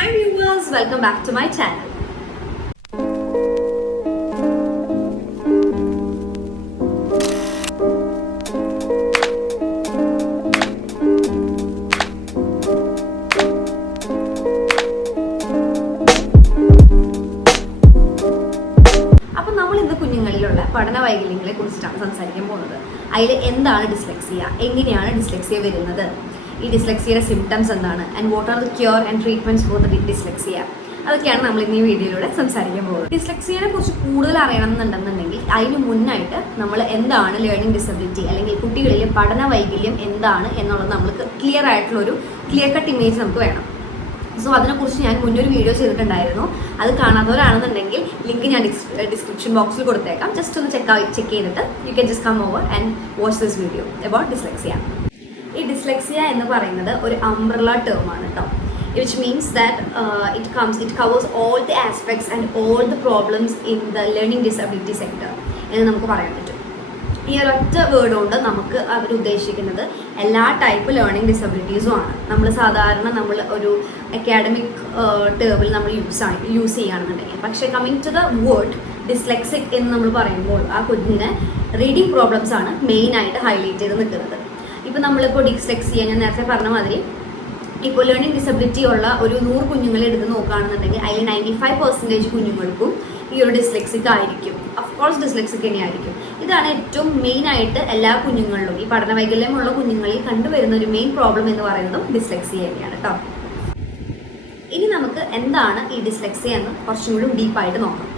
Hi viewers, welcome back to my channel. അപ്പോൾ നമ്മൾ ഇന്ന് കുഞ്ഞുങ്ങളിലുള്ള പഠന വൈകല്യങ്ങളെ കുറിച്ചിട്ടാണ് സംസാരിക്കാൻ പോകുന്നത്. അതിൽ എന്താണ് ഡിസ്ലെക്സിയ, എങ്ങനെയാണ് ഡിസ്ലെക്സിയ വരുന്നത്, ഈ ഡിസ്ലെക്സിയയുടെ സിംറ്റംസ് എന്താണ്, and what are the cure and treatments for the dyslexia, അതൊക്കെയാണ് നമ്മൾ ഇന്ന് ഈ വീഡിയോയിലൂടെ സംസാരിക്കാൻ പോകുന്നത്. ഡിസ്ലെക്സിയനെ കുറിച്ച് കൂടുതൽ അറിയണമെന്നുണ്ടെന്നുണ്ടെങ്കിൽ അതിന് മുന്നായിട്ട് നമ്മൾ എന്താണ് ലേണിംഗ് ഡിസബിലിറ്റി അല്ലെങ്കിൽ കുട്ടികളിലെ പഠന വൈകല്യം എന്താണ് എന്നുള്ളത് നമ്മൾക്ക് ക്ലിയർ കട്ട് ഇമേജ് നമുക്ക് വേണം. സോ അതിനെക്കുറിച്ച് ഞാൻ മുന്നൊരു വീഡിയോ ചെയ്തിട്ടുണ്ടായിരുന്നു. അത് കാണാത്തവരാണെന്നുണ്ടെങ്കിൽ ലിങ്ക് ഞാൻ ഡിസ്ക്രിപ്ഷൻ ബോക്സിൽ കൊടുത്തേക്കാം. ജസ്റ്റ് ഒന്ന് ചെക്ക് ചെയ്തിട്ട് you can just come over and watch this video about dyslexia. ഈ ഡിസ്ലെക്സിയ എന്ന് പറയുന്നത് ഒരു അംബ്രല്ല ടേം ആണ് കേട്ടോ, which means that it covers all the aspects and all the problems in the learning disability sector എന്ന് നമുക്ക് പറയാൻ പറ്റും. ഈ ഒരൊറ്റ വേർഡ് കൊണ്ട് നമുക്ക് അവർ ഉദ്ദേശിക്കുന്നത് എല്ലാ ടൈപ്പ് ലേണിംഗ് ഡിസബിലിറ്റീസും ആണ്. നമ്മൾ ഒരു അക്കാഡമിക് ടേമിൽ നമ്മൾ യൂസ് ചെയ്യുകയാണെന്നുണ്ടെങ്കിൽ, പക്ഷേ coming to the word dyslexic എന്ന് നമ്മൾ പറയുമ്പോൾ ആ കുഞ്ഞിന് റീഡിങ് പ്രോബ്ലംസ് ആണ് മെയിനായിട്ട് ഹൈലൈറ്റ് ചെയ്ത് നിൽക്കുന്നത്. ഇപ്പോൾ നമ്മളിപ്പോൾ ഡിസ്ലെക്സിയ ഞാൻ നേരത്തെ പറഞ്ഞ മാതിരി ഇപ്പോൾ ലേണിംഗ് ഡിസബിലിറ്റി ഉള്ള ഒരു 100 കുഞ്ഞുങ്ങളെ എടുത്ത് നോക്കുകയാണെന്നുണ്ടെങ്കിൽ അതിൽ 95% കുഞ്ഞുങ്ങൾക്കും ഈ ഒരു ഡിസ്ലെക്സിക് ആയിരിക്കും. അഫ്കോഴ്സ് ഡിസ്ലെക്സിക് തന്നെയായിരിക്കും. ഇതാണ് ഏറ്റവും മെയിനായിട്ട് എല്ലാ കുഞ്ഞുങ്ങളിലും ഈ പഠന വൈകല്യമുള്ള കുഞ്ഞുങ്ങളിൽ കണ്ടുവരുന്ന ഒരു മെയിൻ പ്രോബ്ലം എന്ന് പറയുന്നതും ഡിസ്ലെക്സിയ തന്നെയാണ് കേട്ടോ. ഇനി നമുക്ക് എന്താണ് ഈ ഡിസ്ലെക്സിയ എന്ന് കുറച്ചും കൂടി ഡീപ്പായിട്ട് നോക്കാം.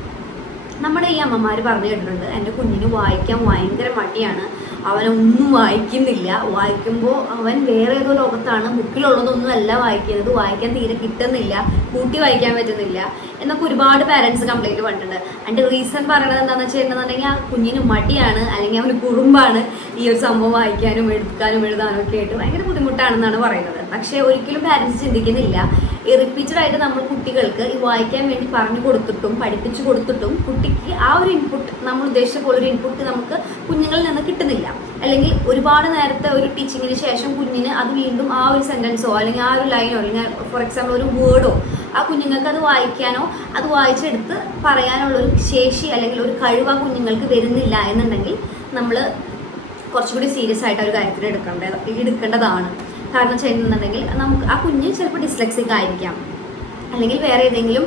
നമ്മുടെ ഈ അമ്മമാർ പറഞ്ഞു കേട്ടിട്ടുണ്ട്, എൻ്റെ കുഞ്ഞിന് വായിക്കാൻ ഭയങ്കര മടിയാണ്, അവനൊന്നും വായിക്കുന്നില്ല, വായിക്കുമ്പോൾ അവൻ വേറെ ഏതോ ലോകത്താണ്, ബുക്കിലുള്ളതൊന്നും അല്ല വായിക്കുന്നത്, വായിക്കാൻ തീരെ കിട്ടുന്നില്ല, കൂട്ടി വായിക്കാൻ പറ്റുന്നില്ല എന്നൊക്കെ ഒരുപാട് പാരൻസ് കംപ്ലൈൻറ്റ് പറഞ്ഞിട്ടുണ്ട്. അതിൻ്റെ റീസൺ പറയണത് എന്താണെന്ന് വെച്ചിട്ടുണ്ടെന്നുണ്ടെങ്കിൽ ആ കുഞ്ഞിന് മടിയാണ് അല്ലെങ്കിൽ അവന് കുറുമ്പാണ് ഈ ഒരു സംഭവം വായിക്കാനും എടുക്കാനും എഴുതാനും ഒക്കെ ആയിട്ട് ഭയങ്കര ബുദ്ധിമുട്ടാണെന്നാണ് പറയുന്നത്. പക്ഷേ ഒരിക്കലും പാരൻസ് ചിന്തിക്കുന്നില്ല, ഈ റിപ്പീറ്റഡ് ആയിട്ട് നമ്മൾ കുട്ടികൾക്ക് ഈ വായിക്കാൻ വേണ്ടി പറഞ്ഞു കൊടുത്തിട്ടും പഠിപ്പിച്ചു കൊടുത്തിട്ടും കുട്ടിക്ക് ആ ഒരു ഇൻപുട്ട്, നമ്മൾ ഉദ്ദേശിച്ച പോലെ ഒരു ഇൻപുട്ട് നമുക്ക് കുഞ്ഞുങ്ങളിൽ നിന്ന് കിട്ടുന്നില്ല. അല്ലെങ്കിൽ ഒരുപാട് നേരത്തെ ഒരു ടീച്ചിങ്ങിന് ശേഷം കുഞ്ഞിന് അത് വീണ്ടും ആ ഒരു സെൻറ്റൻസോ അല്ലെങ്കിൽ ആ ഒരു ലൈനോ അല്ലെങ്കിൽ ഫോർ എക്സാമ്പിൾ ഒരു വേർഡോ ആ കുഞ്ഞുങ്ങൾക്ക് അത് വായിക്കാനോ അത് വായിച്ചെടുത്ത് പറയാനുള്ളൊരു ശേഷി അല്ലെങ്കിൽ ഒരു കഴിവ് ആ കുഞ്ഞുങ്ങൾക്ക് വരുന്നില്ല എന്നുണ്ടെങ്കിൽ നമ്മൾ കുറച്ചുകൂടി സീരിയസ് ആയിട്ട് ഒരു കാര്യത്തിൽ എടുക്കേണ്ടതാണ്. കാരണം ചെയ്യുന്നുണ്ടെങ്കിൽ നമുക്ക് ആ കുഞ്ഞ് ചിലപ്പോൾ ഡിസ്ലെക്സിക് ആയിരിക്കാം, അല്ലെങ്കിൽ വേറെ ഏതെങ്കിലും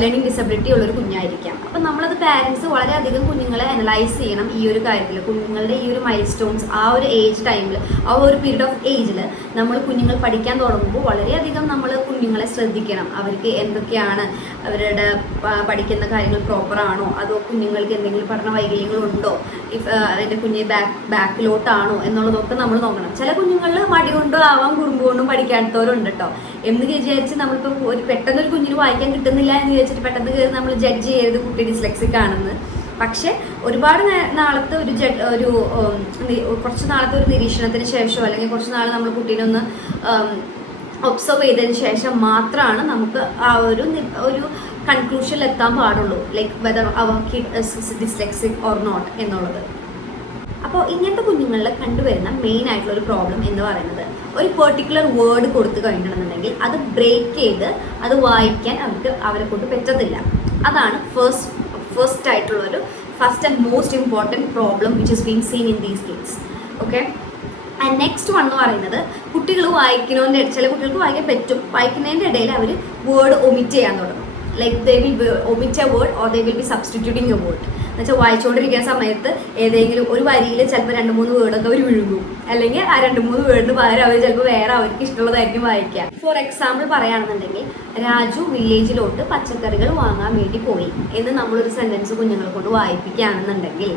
ലേണിംഗ് ഡിസബിലിറ്റി ഉള്ളൊരു കുഞ്ഞായിരിക്കാം. അപ്പം നമ്മളത് പാരൻസ് വളരെയധികം കുഞ്ഞുങ്ങളെ അനലൈസ് ചെയ്യണം. ഈ ഒരു കാര്യത്തിൽ കുഞ്ഞുങ്ങളുടെ ഈ ഒരു മൈൽ സ്റ്റോൺസ് ആ ഒരു ഏജ് ടൈമിൽ ആ ഒരു പീരീഡ് ഓഫ് ഏജിൽ നമ്മൾ കുഞ്ഞുങ്ങൾ പഠിക്കാൻ തുടങ്ങുമ്പോൾ വളരെയധികം നമ്മൾ കുഞ്ഞുങ്ങളെ ശ്രദ്ധിക്കണം. അവർക്ക് എന്തൊക്കെയാണ്, അവരുടെ പഠിക്കുന്ന കാര്യങ്ങൾ പ്രോപ്പറാണോ, അതോ കുഞ്ഞുങ്ങൾക്ക് എന്തെങ്കിലും പഠന വൈകല്യങ്ങളുണ്ടോ, അതിൻ്റെ കുഞ്ഞ് ബാക്കിലോട്ടാണോ എന്നുള്ളതൊക്കെ നമ്മൾ നോക്കണം. ചില കുഞ്ഞുങ്ങളിൽ മടി കൊണ്ടും ആവാം, കുറുമ്പ് കൊണ്ടും പഠിക്കാത്തവരുണ്ട് കേട്ടോ. എന്ന് വിചാരിച്ച് നമ്മളിപ്പോൾ പെട്ടെന്ന് ഒരു കുഞ്ഞിന് വായിക്കാൻ കിട്ടുന്നില്ല എന്ന് വിചാരിച്ചിട്ട് പെട്ടെന്ന് കയറി നമ്മൾ ജഡ്ജ് ചെയ്യരുത് കുട്ടി ഡിസ്ലെക്സിക് ആണെന്ന്. പക്ഷെ ഒരുപാട് നാളത്തെ കുറച്ച് നാളത്തെ ഒരു നിരീക്ഷണത്തിന് ശേഷം അല്ലെങ്കിൽ കുറച്ച് നാൾ നമ്മൾ കുട്ടീനെ ഒന്ന് ഒബ്സർവ് ചെയ്തതിന് ശേഷം മാത്രമാണ് നമുക്ക് ആ ഒരു കൺക്ലൂഷനിൽ എത്താൻ പാടുള്ളൂ, like whether our kid is dyslexic or not എന്നുള്ളത്. അപ്പോൾ ഇങ്ങനത്തെ കുഞ്ഞുങ്ങളിൽ കണ്ടുവരുന്ന മെയിൻ ആയിട്ടുള്ള ഒരു പ്രോബ്ലം എന്ന് പറയുന്നത് ഒരു പെർട്ടിക്കുലർ വേർഡ് കൊടുത്തു കഴിഞ്ഞിട്ടുണ്ടെന്നുണ്ടെങ്കിൽ അത് ബ്രേക്ക് ചെയ്ത് അത് വായിക്കാൻ അവരെ കൊണ്ട് പറ്റത്തില്ല. അതാണ് first and most important problem which is being scene in these kids. Okay, and next one എന്ന് പറയുന്നത് കുട്ടികൾ വായിക്കുന്നതിൻ്റെ ചില കുട്ടികൾക്ക് വായിക്കാൻ പറ്റും, വായിക്കുന്നതിൻ്റെ ഇടയിൽ അവർ വേർഡ് ഒമിറ്റ് ചെയ്യാൻ തുടങ്ങും. Like they will omit A word or they will be substituting A word. എന്നുവെച്ചാൽ വായിച്ചുകൊണ്ടിരിക്കുന്ന സമയത്ത് ഏതെങ്കിലും ഒരു വരിയിൽ ചിലപ്പോൾ 2-3 വേർഡൊക്കെ അവർ വിഴുങ്ങും, അല്ലെങ്കിൽ ആ 2-3 വേർഡിന് പകരം അവർ ചിലപ്പോൾ വേറെ അവർക്ക് ഇഷ്ടമുള്ളതായിരിക്കും വായിക്കുക. ഫോർ എക്സാമ്പിൾ പറയുകയാണെന്നുണ്ടെങ്കിൽ, രാജു വില്ലേജിലോട്ട് പച്ചക്കറികൾ വാങ്ങാൻ വേണ്ടി പോയി എന്ന് നമ്മളൊരു സെൻറ്റൻസ് കുഞ്ഞുങ്ങളെ കൊണ്ട് വായിപ്പിക്കുകയാണെന്നുണ്ടെങ്കിൽ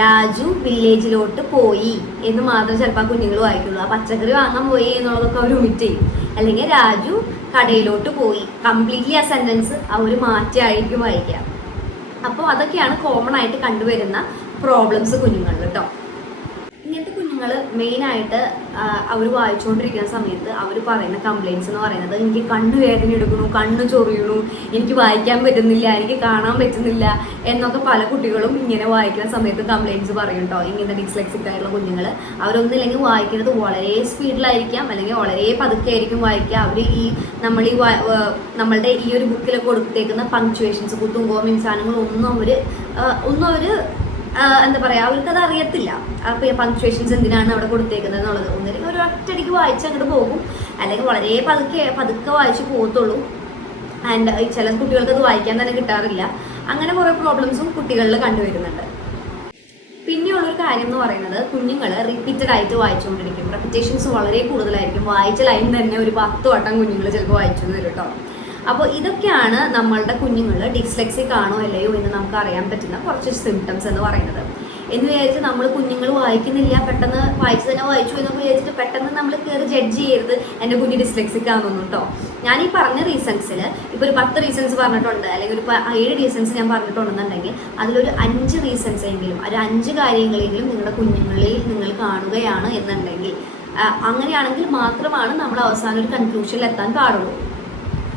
രാജു വില്ലേജിലോട്ട് പോയി എന്ന് മാത്രം ചിലപ്പോൾ കുഞ്ഞുങ്ങൾ വായിക്കുള്ളൂ. ആ പച്ചക്കറി വാങ്ങാൻ പോയി എന്നുള്ളതൊക്കെ അവർ ഒമിറ്റ് ചെയ്യും. അല്ലെങ്കിൽ രാജു കടയിലോട്ട് പോയി, കംപ്ലീറ്റ്ലി ആ സെൻറ്റൻസ് അവർ മാറ്റിയായിരിക്കും വായിക്കുക. അപ്പോൾ അതൊക്കെയാണ് കോമൺ ആയിട്ട് കണ്ടുവരുന്ന പ്രോബ്ലംസ് കുഞ്ഞുങ്ങളിൽ കേട്ടോ. ഇങ്ങനത്തെ കുഞ്ഞുങ്ങൾ കുഞ്ഞുങ്ങൾ മെയിനായിട്ട് അവർ വായിച്ചുകൊണ്ടിരിക്കുന്ന സമയത്ത് അവർ പറയുന്ന കംപ്ലയിൻറ്റ്സ് എന്ന് പറയുന്നത് എനിക്ക് കണ്ണ് വേദന എടുക്കുന്നു, കണ്ണ് ചൊറിയണു, എനിക്ക് വായിക്കാൻ പറ്റുന്നില്ല, എനിക്ക് കാണാൻ പറ്റുന്നില്ല എന്നൊക്കെ പല കുട്ടികളും ഇങ്ങനെ വായിക്കുന്ന സമയത്ത് കംപ്ലയിൻറ്റ്സ് പറയും കേട്ടോ. ഇങ്ങനത്തെ ഡിസ്ലെക്സിക് ആയിട്ടുള്ള കുഞ്ഞുങ്ങൾ അവരൊന്നില്ലെങ്കിൽ വായിക്കുന്നത് വളരെ സ്പീഡിലായിരിക്കാം, അല്ലെങ്കിൽ വളരെ പതുക്കെ ആയിരിക്കും വായിക്കുക. അവർ നമ്മളുടെ ഈ ഒരു ബുക്കിൽ കൊടുത്തേക്കുന്ന പങ്ക്ച്വേഷൻസ്, കുത്തും കോമയും സാധനങ്ങളും ഒന്നും അവർ എന്താ പറയുക, അവർക്കത് അറിയത്തില്ല. അപ്പോൾ ഈ പങ്ക്ച്വേഷൻസ് എന്തിനാണ് അവിടെ കൊടുത്തേക്കുന്നത് എന്നുള്ളത് ഒന്നില്ലെങ്കിൽ ഒരു ഒറ്റയടിക്ക് വായിച്ച് അങ്ങോട്ട് പോകും, അല്ലെങ്കിൽ വളരെ പതുക്കെ വായിച്ച് പോകത്തുള്ളൂ. ആൻഡ് ചില കുട്ടികൾക്ക് അത് വായിക്കാൻ തന്നെ കിട്ടാറില്ല. അങ്ങനെ കുറേ പ്രോബ്ലംസും കുട്ടികളിൽ കണ്ടുവരുന്നുണ്ട്. പിന്നെയുള്ളൊരു കാര്യം എന്ന് പറയുന്നത് കുഞ്ഞുങ്ങൾ റിപ്പീറ്റഡ് ആയിട്ട് വായിച്ചുകൊണ്ടിരിക്കും. റെപ്പിറ്റേഷൻസ് വളരെ കൂടുതലായിരിക്കും. വായിച്ച ലൈൻ തന്നെ ഒരു 10 വട്ടം കുഞ്ഞുങ്ങൾ ചിലപ്പോൾ വായിച്ചു തരും കേട്ടോ. അപ്പോൾ ഇതൊക്കെയാണ് നമ്മളുടെ കുഞ്ഞുങ്ങൾ ഡിസ്ലെക്സിക് ആണോ അല്ലയോ എന്ന് നമുക്ക് അറിയാൻ പറ്റുന്ന കുറച്ച് സിംറ്റംസ് എന്ന് പറയുന്നത്. എന്ന് വിചാരിച്ച് നമ്മൾ കുഞ്ഞുങ്ങൾ വായിക്കുന്നില്ല, പെട്ടെന്ന് വായിച്ചു തന്നെ വായിച്ചു എന്നൊക്കെ വിചാരിച്ചിട്ട് പെട്ടെന്ന് നമ്മൾ കയറി ജഡ്ജ് ചെയ്യരുത് എൻ്റെ കുഞ്ഞ് ഡിസ്ലെക്സിക് ആണെന്നൊന്നും കേട്ടോ. ഞാൻ ഈ പറഞ്ഞ റീസൺസിൽ ഇപ്പോൾ ഒരു 10 റീസൺസ് പറഞ്ഞിട്ടുണ്ട്, അല്ലെങ്കിൽ ഒരു 7 റീസൺസ് ഞാൻ പറഞ്ഞിട്ടുണ്ടെന്നുണ്ടെങ്കിൽ അതിലൊരു 5 റീസൺസ് എങ്കിലും, ഒരു 5 കാര്യങ്ങളെങ്കിലും നിങ്ങളുടെ കുഞ്ഞുങ്ങളിൽ നിങ്ങൾ കാണുകയാണ് എന്നുണ്ടെങ്കിൽ, അങ്ങനെയാണെങ്കിൽ മാത്രമാണ് നമ്മൾ അവസാനം ഒരു കൺക്ലൂഷനിൽ എത്താൻ പാടുള്ളൂ.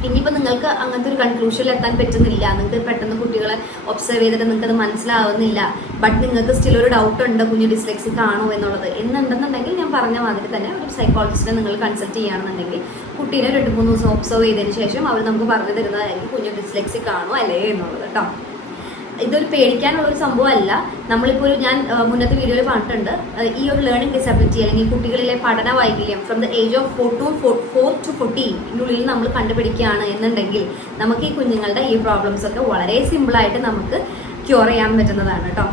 ഇനിയിപ്പോൾ നിങ്ങൾക്ക് അങ്ങനത്തെ ഒരു കൺക്ലൂഷനിൽ എത്താൻ പറ്റുന്നില്ല, നിങ്ങൾക്ക് പെട്ടെന്ന് കുട്ടികളെ ഒബ്സർവ് ചെയ്തിട്ട് നിങ്ങൾക്കത് മനസ്സിലാവുന്നില്ല, ബട്ട് നിങ്ങൾക്ക് സ്റ്റിൽ ഒരു ഡൗട്ട് ഉണ്ട് കുഞ്ഞ് ഡിസ്ലെക്സിക് ആണോ എന്നുണ്ടെന്നുണ്ടെങ്കിൽ ഞാൻ പറഞ്ഞ മാതിരി തന്നെ ഒരു സൈക്കോളജിസ്റ്റിനെ നിങ്ങൾ കൺസൾട്ട് ചെയ്യുകയാണെന്നുണ്ടെങ്കിൽ കുട്ടീനെ 2-3 ദിവസം ഒബ്സർവ് ചെയ്തതിന് ശേഷം അവർ നമുക്ക് പറഞ്ഞു തരുന്നതായിരിക്കും കുഞ്ഞ് ഡിസ്ലെക്സിക് ആണോ അല്ലേ എന്നുള്ളത് കേട്ടോ. ഇതൊരു പേടിക്കാനുള്ളൊരു സംഭവമല്ല. നമ്മളിപ്പോൾ ഞാൻ മുന്നത്തെ വീഡിയോയിൽ പറഞ്ഞിട്ടുണ്ട്, ഈ ഒരു ലേണിംഗ് ഡിസബിലിറ്റി അല്ലെങ്കിൽ കുട്ടികളിലെ പഠന വൈകല്യം from the age of 4 to 14 നമ്മൾ കണ്ടുപിടിക്കുകയാണ് എന്നുണ്ടെങ്കിൽ നമുക്ക് ഈ കുഞ്ഞുങ്ങളുടെ ഈ പ്രോബ്ലംസ് ഒക്കെ വളരെ സിമ്പിളായിട്ട് നമുക്ക് ക്യൂർ ചെയ്യാൻ പറ്റുന്നതാണ് കേട്ടോ.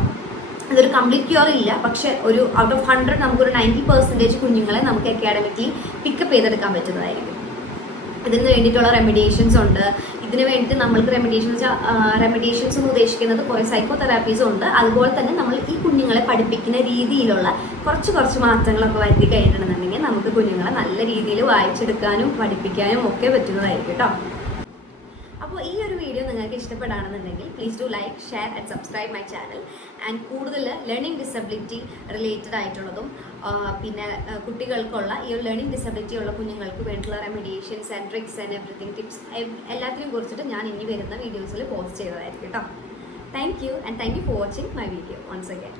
അതൊരു കംപ്ലീറ്റ് ക്യൂർ ഇല്ല, പക്ഷെ ഒരു ഔട്ട് ഓഫ് 100 നമുക്കൊരു 90% കുഞ്ഞുങ്ങളെ നമുക്ക് അക്കാഡമിക്കലി പിക്കപ്പ് ചെയ്തെടുക്കാൻ പറ്റുന്നതായിരിക്കും. ഇതിന് വേണ്ടിയിട്ടുള്ള റെമഡിയേഷൻസ് ഉണ്ട്. ഇതിന് വേണ്ടിയിട്ട് നമ്മൾക്ക് റെമഡിയേഷൻസ് എന്ന് ഉദ്ദേശിക്കുന്നത് കുറേ സൈക്കോ തെറാപ്പീസും ഉണ്ട്. അതുപോലെ തന്നെ നമ്മൾ ഈ കുഞ്ഞുങ്ങളെ പഠിപ്പിക്കുന്ന രീതിയിലുള്ള കുറച്ച് മാറ്റങ്ങളൊക്കെ വരുത്തി കഴിഞ്ഞിട്ടുണ്ടെന്നുണ്ടെങ്കിൽ നമുക്ക് കുഞ്ഞുങ്ങളെ നല്ല രീതിയിൽ വായിച്ചെടുക്കാനും പഠിപ്പിക്കാനും ഒക്കെ പറ്റുന്നതായിരിക്കും കേട്ടോ. അപ്പോൾ ഈ ഒരു വീഡിയോ നിങ്ങൾക്ക് ഇഷ്ടപ്പെടുകയാണെന്നുണ്ടെങ്കിൽ please do like, share and subscribe my channel. And കൂടുതൽ ലേണിംഗ് ഡിസബിലിറ്റി റിലേറ്റഡ് ആയിട്ടുള്ളതും പിന്നെ കുട്ടികൾക്കുള്ള ഈ ഒരു ലേണിംഗ് ഡിസബിലിറ്റി ഉള്ള കുഞ്ഞുങ്ങൾക്ക് വേണ്ടിയുള്ള remediations and tricks and everything tips എല്ലാത്തിനെയും കുറിച്ചിട്ട് ഞാൻ ഇനി വരുന്ന വീഡിയോസിൽ പോസ്റ്റ് ചെയ്തതായിരിക്കും കേട്ടോ. Thank you and thank you for watching my video once again.